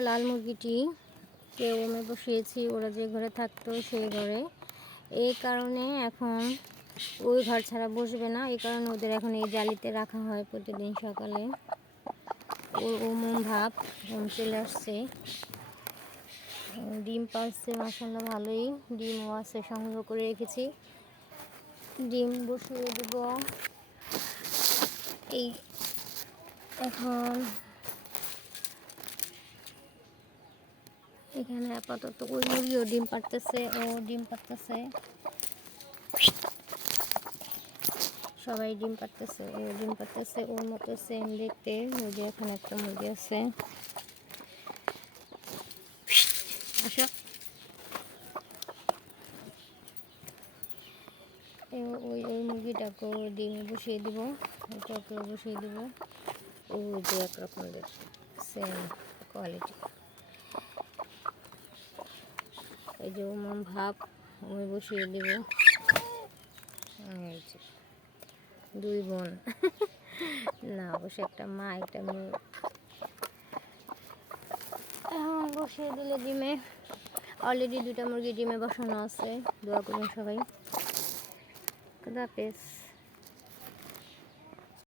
আমার লাল মুরগিটি ওমে বসিয়েছি, ওরা যে ঘরে থাকতো সেই ঘরে। এই কারণে এখন ওই ঘর ছাড়া বসবে না, এই কারণে ওদের এখন এই জালিতে রাখা হয় প্রতিদিন সকালে। ওম ভাব চলে আসছে, ডিম পাচ্ছে মাশাআল্লাহ ভালোই, ডিমও আছে সংগ্রহ করে রেখেছি। ডিম বসিয়ে দেব। এই এখন এখানে আপাতত ওই মুরগিও ডিম পাড়তেছে, ও ডিম পাড়তেছে, সবাই ডিম পাড়তেছে, ও ডিম পাড়তেছে, ওর মতো সেম দেখতে। ওই যে এখন একটা মুরগি আছে, আসো। ওই ওই মুরগিটাকেও ডিমে বসিয়ে দিব, ওটাকেও বসিয়ে দিব। ওই যে একরকম দেখতে সেম কোয়ালিটি। এই যে ওম ভাব ওই বসিয়ে দিব। এই যে দুই বোন না, অবশ্য একটা মা একটা মেয়ে। এখন বসিয়ে দিলে ডিমে, অলরেডি 2টা মুরগি ডিমে বসানো আছে। দোয়া করুন সবাই। খুদা হাফেজ।